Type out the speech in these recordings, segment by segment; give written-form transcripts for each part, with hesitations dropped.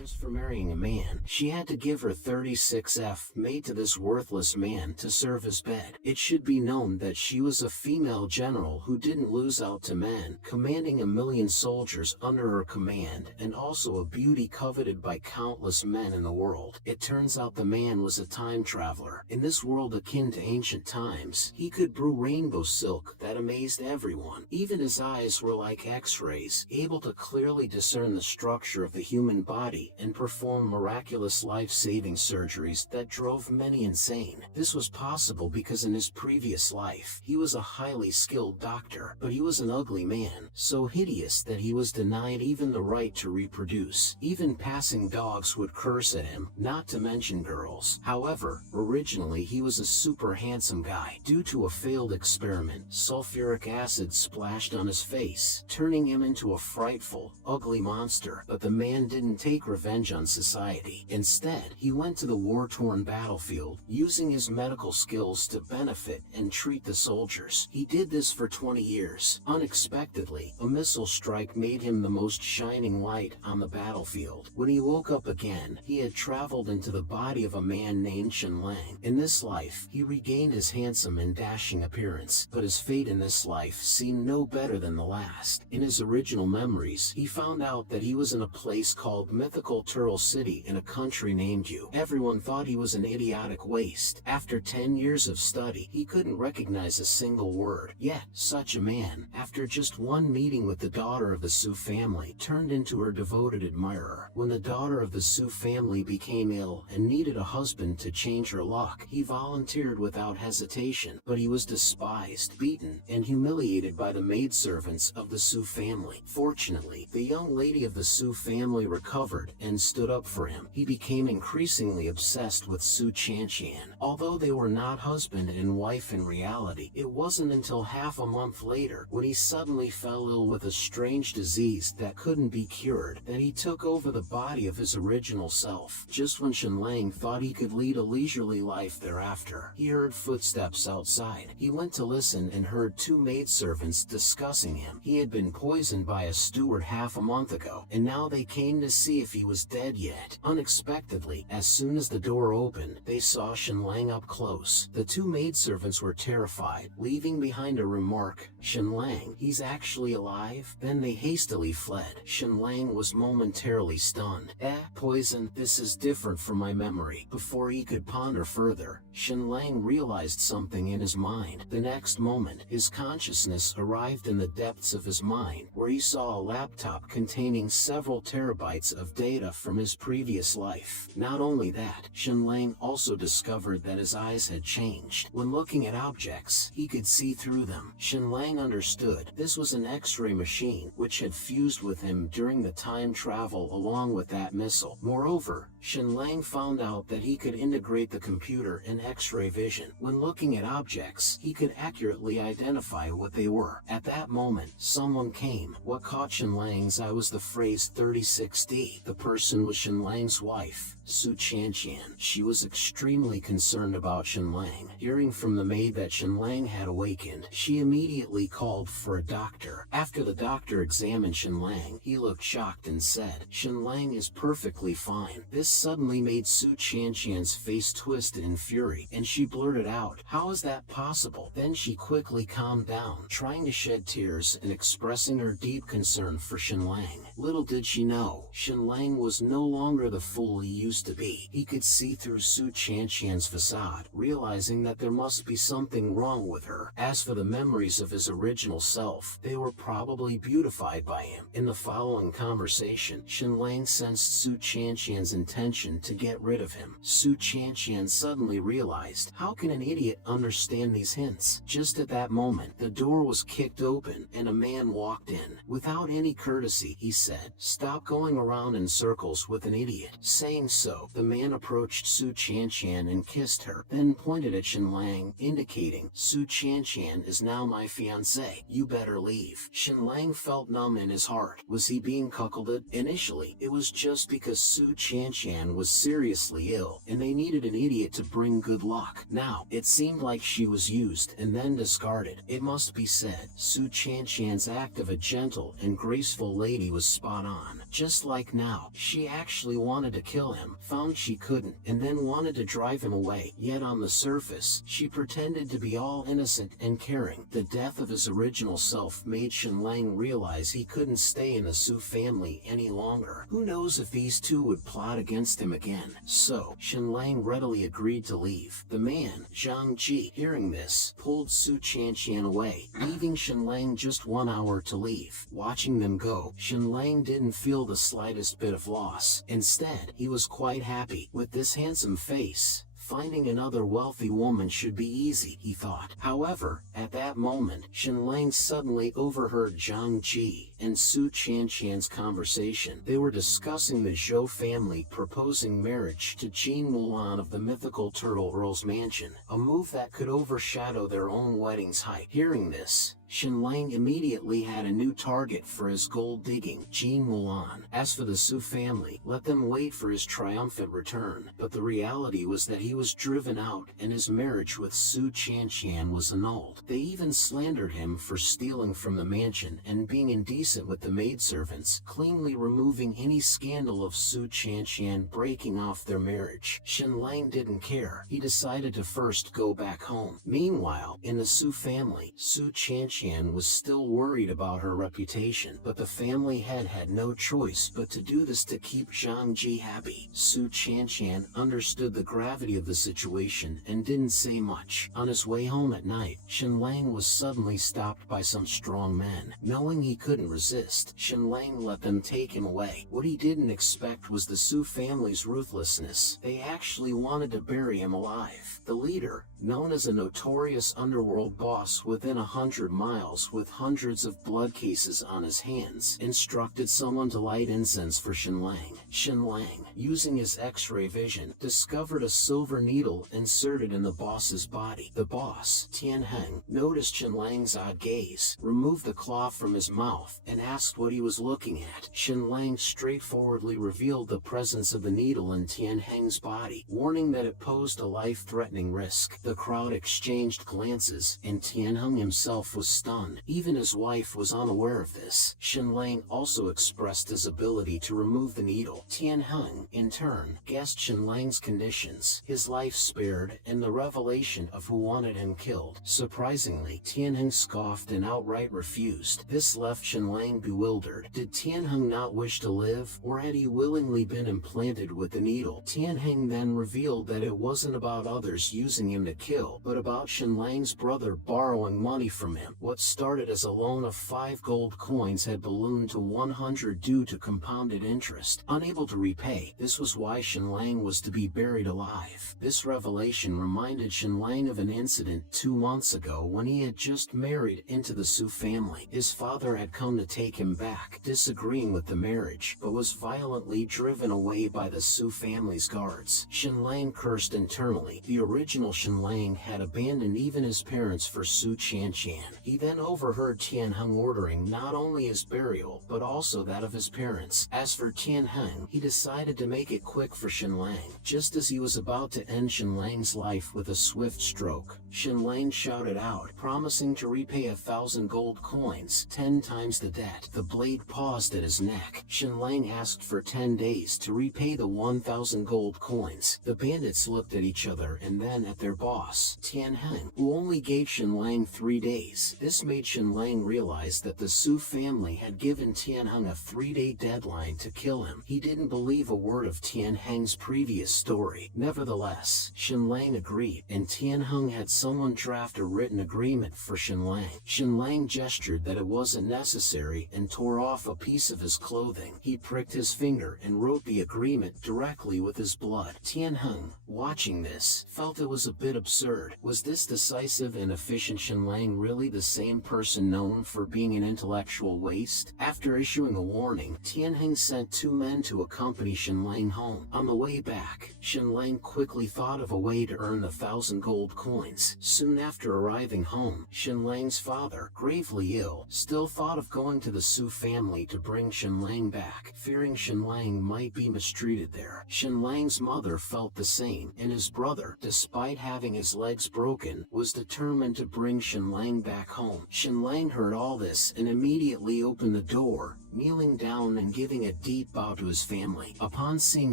just for marrying a man. She had to give her 36F made to this worthless man to serve as bed. It should be known that she was a female general who didn't lose out to men, commanding 1,000,000 soldiers under her command, and also a beauty coveted by countless men in the world. It turns out the man was a time traveler. In this world akin to ancient times, he could brew rainbow silk that amazed everyone. Even his eyes were like X-rays, able to clearly discern the structure of the human body and perform miraculous life-saving surgeries that drove many insane. This was possible because in his previous life, he was a highly skilled doctor, but he was an ugly man, so hideous that he was denied even the right to reproduce. Even passing dogs would curse at him, not to mention girls. However, originally he was a super handsome guy. Due to a failed experiment, sulfuric acid splashed on his face, turning him into a frightful, ugly monster. But the man didn't take revenge on society. Instead, he went to the war-torn battlefield, using his medical skills to benefit and treat the soldiers. He did this for 20 years. Unexpectedly, a missile strike made him the most shining light on the battlefield. When he woke up again, he had traveled into the body of a man named Shenlang. In this life, he regained his handsome and dashing appearance, but his fate in this life seemed no better than the last. In his original memories, he found out that he was in a place called Mythical Turtle City in a country named Yu. Everyone thought he was an idiotic waste. After 10 years of study, he couldn't recognize a single word. Yet, such a man, after just one meeting with the daughter of the Su family, turned into her devoted admirer. When the daughter of the Su family became ill and needed a husband to change her luck, he volunteered without hesitation, but he was despised, beaten, and humiliated by the maidservants of the Su family. Fortunately, the young lady of the Su family recovered and stood up for him. He became increasingly obsessed with Su Chanqian. Although they were not husband and wife in reality, it wasn't until half a month later, when he suddenly fell ill with a strange disease that couldn't be cured, that he took over the body of his original self. Just when Shenlang thought he could lead a leisurely life thereafter, he heard footsteps outside. He went to listen and heard two maidservants discussing him. He had been poisoned by a steward half a month ago, and now they came to see if he was dead yet. Unexpectedly, as soon as the door opened, they saw Shenlang up close. The two maidservants were terrified, leaving behind a remark, "Shenlang, he's actually alive?" Then they hastily fled. Shenlang was momentarily stunned. Poison, this is different from my memory. Before he could ponder further, Shenlang realized something in his mind. The next moment, his consciousness arrived in the depths of his mind, where he saw a laptop containing several terabytes of data from his previous life. Not only that, Shenlang also discovered that his eyes had changed. When looking at objects, he could see through them. Shenlang understood this was an X-ray machine, which had fused with him during the time travel along with that missile. Moreover, Shenlang found out that he could integrate the computer and X-ray vision. When looking at objects, he could accurately identify what they were. At that moment, someone came. What caught Shenlang's eye was the phrase 36D. The person was Shenlang's wife, Su Chanqian. She was extremely concerned about Shenlang. Hearing from the maid that Shenlang had awakened, she immediately called for a doctor. After the doctor examined Shenlang, he looked shocked and said, "Shenlang is perfectly fine." This suddenly made Su Chanqian's face twist in fury, and she blurted out, "How is that possible?" Then she quickly calmed down, trying to shed tears and expressing her deep concern for Shenlang. Little did she know, Shenlang was no longer the fool he used to be. He could see through Su Chanqian's facade, realizing that there must be something wrong with her. As for the memories of his original self, they were probably beautified by him. In the following conversation, Shenlang sensed Su Chanqian's intention to get rid of him. Su Chanqian suddenly realized, how can an idiot understand these hints? Just at that moment, the door was kicked open and a man walked in. Without any courtesy, he said, "Stop going around in circles with an idiot." Saying so, the man approached Su Chanqian and kissed her, then pointed at Shenlang, indicating, "Su Chanqian is now my fiancée. You better leave." Shenlang felt numb in his heart. Was he being cuckolded? Initially, it was just because because Su Chanshan was seriously ill, and they needed an idiot to bring good luck. Now, it seemed like she was used and then discarded. It must be said, Su Chanshan's act of a gentle and graceful lady was spot on. Just like now, she actually wanted to kill him, found she couldn't, and then wanted to drive him away. Yet on the surface, she pretended to be all innocent and caring. The death of his original self made Shenlang realize he couldn't stay in the Su family any longer. Who knows if these two would plot against him again? So, Shenlang readily agreed to leave. The man, Zhang Ji, hearing this, pulled Su Chanshan away, leaving Shenlang just 1 hour to leave. Watching them go, Shenlang didn't feel the slightest bit of loss. Instead, he was quite happy. With this handsome face, finding another wealthy woman should be easy, he thought. However, at that moment, Shenlang suddenly overheard Zhang Ji and Su Chanshan's conversation. They were discussing the Zhou family proposing marriage to Jean Mulan of the mythical Turtle Earl's mansion, a move that could overshadow their own wedding's height. Hearing this, Shenlang immediately had a new target for his gold digging, Jean Mulan. As for the Su family, let them wait for his triumphant return. But the reality was that he was driven out and his marriage with Su Chanshan was annulled. They even slandered him for stealing from the mansion and being indecent with the maidservants, cleanly removing any scandal of Su Chanshan breaking off their marriage. Shenlang didn't care. He decided to first go back home. Meanwhile, in the Su family, Su Chanshan was still worried about her reputation, but the family head had no choice but to do this to keep Zhang Ji happy. Su Chanshan understood the gravity of the situation and didn't say much. On his way home at night, Shenlang was suddenly stopped by some strong men. Knowing he couldn't resist, Shenlang let them take him away. What he didn't expect was the Su family's ruthlessness. They actually wanted to bury him alive. The leader, known as a notorious underworld boss within 100 miles with hundreds of blood cases on his hands, instructed someone to light incense for Shenlang. Shenlang, using his X-ray vision, discovered a silver needle inserted in the boss's body. The boss, Tianheng, noticed Shenlang's odd gaze, removed the cloth from his mouth, and asked what he was looking at. Shenlang straightforwardly revealed the presence of the needle in Tianheng's body, warning that it posed a life-threatening risk. The crowd exchanged glances, and Tianheng himself was stunned. Even his wife was unaware of this. Shenlang also expressed his ability to remove the needle. Tianheng, in turn, guessed Shenlang's conditions, his life spared, and the revelation of who wanted him killed. Surprisingly, Tianheng scoffed and outright refused. This left Shenlang bewildered. Did Tianheng not wish to live, or had he willingly been implanted with the needle? Tianheng then revealed that it wasn't about others using him to kill, but about Shenlang's brother borrowing money from him. What started as a loan of 5 gold coins had ballooned to 100 due to compounded interest. Unable to repay, this was why Shenlang was to be buried alive. This revelation reminded Shenlang of an incident 2 months ago when he had just married into the Su family. His father had come to take him back, disagreeing with the marriage, but was violently driven away by the Su family's guards. Shenlang cursed internally. The original Shenlang had abandoned even his parents for Su Chanshan. He then overheard Tianheng ordering not only his burial, but also that of his parents. As for Tianheng, he decided to make it quick for Shenlang. Just as he was about to end Shenlang's life with a swift stroke, Shenlang shouted out, promising to repay 1,000 gold coins, 10 times the debt. The blade paused at his neck. Shenlang asked for 10 days to repay the 1,000 gold coins. The bandits looked at each other and then at their boss, Tianheng, who only gave Shenlang 3 days. This made Shenlang realize that the Su family had given Tianheng a 3-day deadline to kill him. He didn't believe a word of Tianheng's previous story. Nevertheless, Shenlang agreed, and Tianheng had someone draft a written agreement for Shenlang. Shenlang gestured that it wasn't necessary and tore off a piece of his clothing. He pricked his finger and wrote the agreement directly with his blood. Tianheng, watching this, felt it was a bit absurd. Was this decisive and efficient Shenlang really the same person known for being an intellectual waste? After issuing a warning, Tianheng sent 2 men to accompany Shenlang home. On the way back, Shenlang quickly thought of a way to earn the 1,000 gold coins. Soon after arriving home, Shenlang's father, gravely ill, still thought of going to the Su family to bring Shenlang back, fearing Shenlang might be mistreated there. Shenlang's mother felt the same, and his brother, despite having his legs broken, was determined to bring Shenlang back home. Shenlang heard all this and immediately opened the door, kneeling down and giving a deep bow to his family. Upon seeing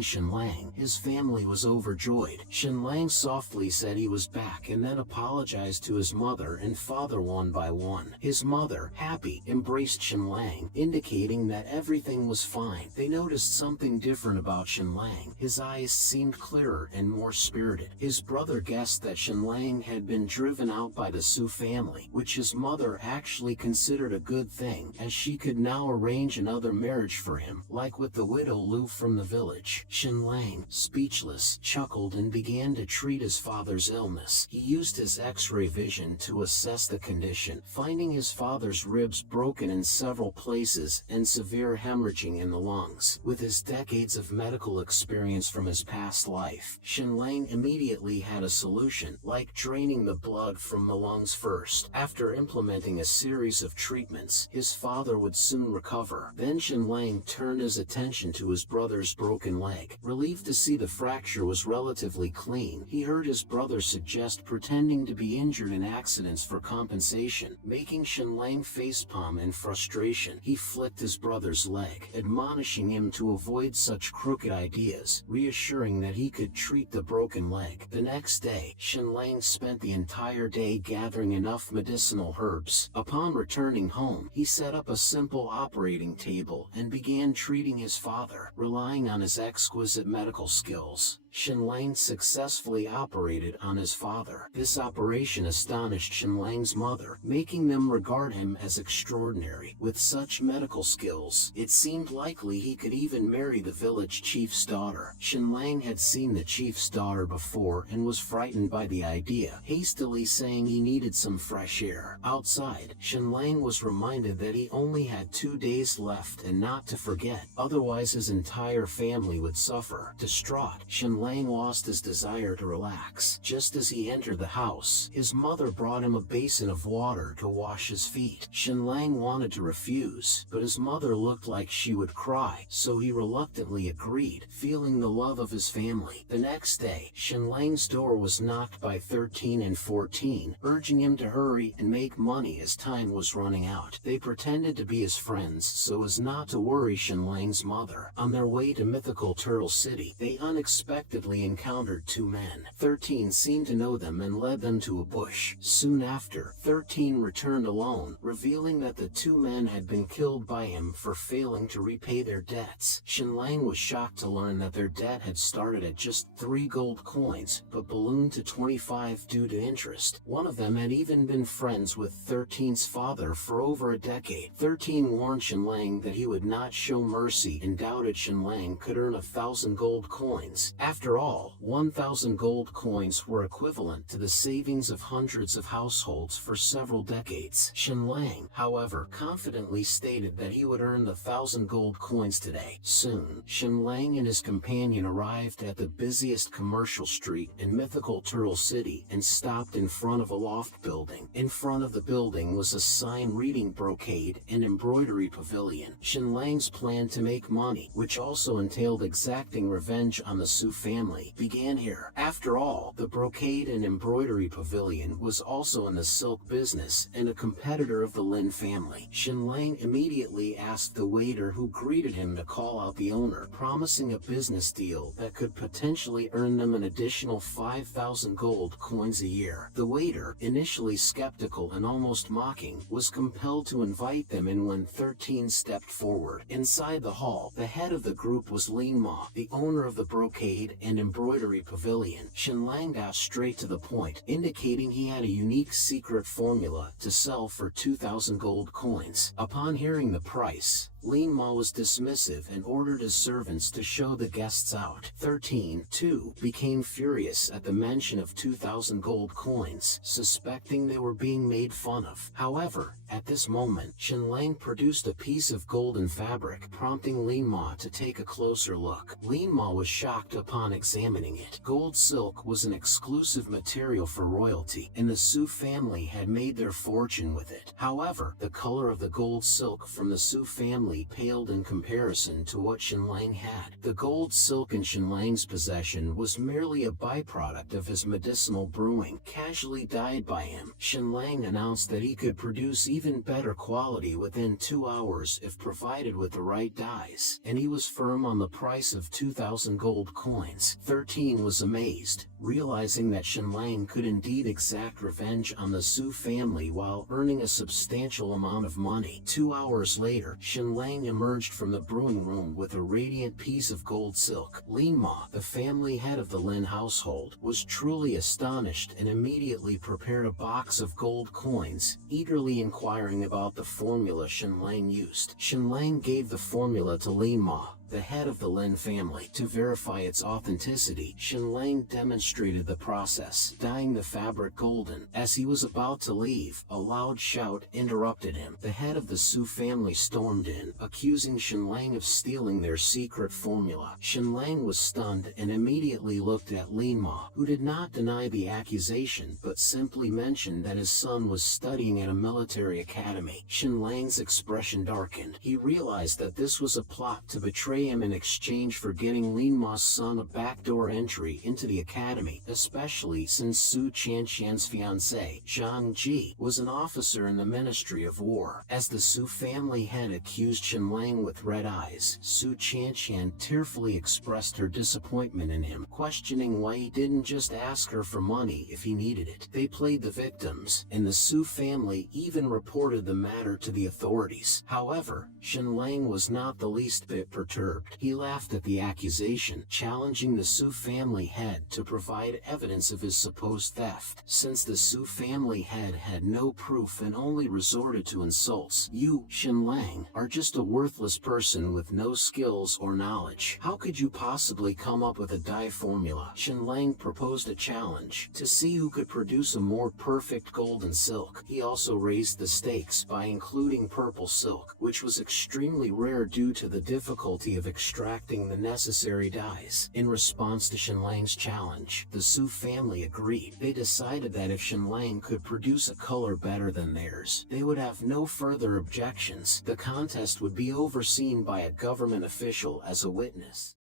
Shenlang, his family was overjoyed. Shenlang softly said he was back and then apologized to his mother and father one by one. His mother, happy, embraced Shenlang, indicating that everything was fine. They noticed something different about Shenlang. His eyes seemed clearer and more spirited. His brother guessed that Shenlang had been driven out by the Su family, which his mother actually considered a good thing, as she could now arrange another marriage for him, like with the widow Lu from the village. Shenlang, speechless, chuckled and began to treat his father's illness. He used his X-ray vision to assess the condition, finding his father's ribs broken in several places and severe hemorrhaging in the lungs. With his decades of medical experience from his past life, Shenlang immediately had a solution, like draining the blood from the lungs first. After implementing a series of treatments, his father would soon recover. Then Shenlang turned his attention to his brother's broken leg. Relieved to see the fracture was relatively clean, he heard his brother suggest pretending to be injured in accidents for compensation, making Shenlang facepalm in frustration. He flicked his brother's leg, admonishing him to avoid such crooked ideas, reassuring that he could treat the broken leg. The next day, Shenlang spent the entire day gathering enough medicinal herbs. Upon returning home, he set up a simple operating table and began treating his father, relying on his exquisite medical skills. Shenlang successfully operated on his father. This operation astonished Shenlang's mother, making them regard him as extraordinary. With such medical skills, it seemed likely he could even marry the village chief's daughter. Shenlang had seen the chief's daughter before and was frightened by the idea, hastily saying he needed some fresh air. Outside, Shenlang was reminded that he only had 2 days left and not to forget, otherwise his entire family would suffer. Distraught, Shenlang lost his desire to relax. Just as he entered the house, his mother brought him a basin of water to wash his feet. Shenlang wanted to refuse, but his mother looked like she would cry, so he reluctantly agreed, feeling the love of his family. The next day, Shenlang's door was knocked by 13 and 14, urging him to hurry and make money as time was running out. They pretended to be his friends so as not to worry Shenlang's mother. On their way to mythical Turtle City, they unexpectedly encountered 2 men. 13 seemed to know them and led them to a bush. Soon after, 13 returned alone, revealing that the 2 men had been killed by him for failing to repay their debts. Shenlang was shocked to learn that their debt had started at just 3 gold coins, but ballooned to 25 due to interest. One of them had even been friends with 13's father for over a decade. 13 warned Shenlang that he would not show mercy and doubted Shenlang could earn 1,000 gold coins. After all, 1,000 gold coins were equivalent to the savings of hundreds of households for several decades. Shenlang, however, confidently stated that he would earn the 1,000 gold coins today. Soon, Shenlang and his companion arrived at the busiest commercial street in mythical Turtle City and stopped in front of a loft building. In front of the building was a sign reading Brocade and Embroidery Pavilion. Shenlang's plan to make money, which also entailed exacting revenge on the Su family, began here. After all, the Brocade and Embroidery Pavilion was also in the silk business and a competitor of the Lin family. Shenlang immediately asked the waiter who greeted him to call out the owner, promising a business deal that could potentially earn them an additional 5,000 gold coins a year. The waiter, initially skeptical and almost mocking, was compelled to invite them in when 13 stepped forward. Inside the hall, the head of the group was Lin Ma, the owner of the Brocade and Embroidery Pavilion. Shenlang got straight to the point, indicating he had a unique secret formula to sell for 2,000 gold coins. Upon hearing the price, Lin Ma was dismissive and ordered his servants to show the guests out. 13. 2. Became furious at the mention of 2,000 gold coins, suspecting they were being made fun of. However, at this moment, Shenlang produced a piece of golden fabric, prompting Lin Ma to take a closer look. Lin Ma was shocked upon examining it. Gold silk was an exclusive material for royalty, and the Su family had made their fortune with it. However, the color of the gold silk from the Su family paled in comparison to what Shenlang had. The gold silk in Shenlang's possession was merely a byproduct of his medicinal brewing, casually dyed by him. Shenlang announced that he could produce even better quality within 2 hours if provided with the right dyes, and he was firm on the price of 2,000 gold coins. 13 was amazed, realizing that Shenlang could indeed exact revenge on the Su family while earning a substantial amount of money. 2 hours later, Shenlang emerged from the brewing room with a radiant piece of gold silk. Lin Ma, the family head of the Lin household, was truly astonished and immediately prepared a box of gold coins, eagerly inquiring about the formula Shenlang used. Shenlang gave the formula to Lin Ma, the head of the Lin family. To verify its authenticity, Shenlang demonstrated the process, dyeing the fabric golden. As he was about to leave, a loud shout interrupted him. The head of the Su family stormed in, accusing Shenlang of stealing their secret formula. Shenlang was stunned and immediately looked at Lin Ma, who did not deny the accusation but simply mentioned that his son was studying at a military academy. Shenlang's expression darkened. He realized that this was a plot to betray him in exchange for getting Lin Ma's son a backdoor entry into the academy, especially since Su Qianqian's fiancé, Zhang Ji, was an officer in the Ministry of War. As the Su family head accused Shenlang with red eyes, Su Qianqian tearfully expressed her disappointment in him, questioning why he didn't just ask her for money if he needed it. They played the victims, and the Su family even reported the matter to the authorities. However, Shenlang was not the least bit perturbed. He laughed at the accusation, challenging the Su family head to provide evidence of his supposed theft. Since the Su family head had no proof and only resorted to insults, "You, Shenlang, are just a worthless person with no skills or knowledge. How could you possibly come up with a dye formula?" Shenlang proposed a challenge to see who could produce a more perfect golden silk. He also raised the stakes by including purple silk, which was extremely rare due to the difficulty of extracting the necessary dyes. In response to Shenlang's challenge, the Su family agreed. They decided that if Shenlang could produce a color better than theirs, they would have no further objections. The contest would be overseen by a government official as a witness.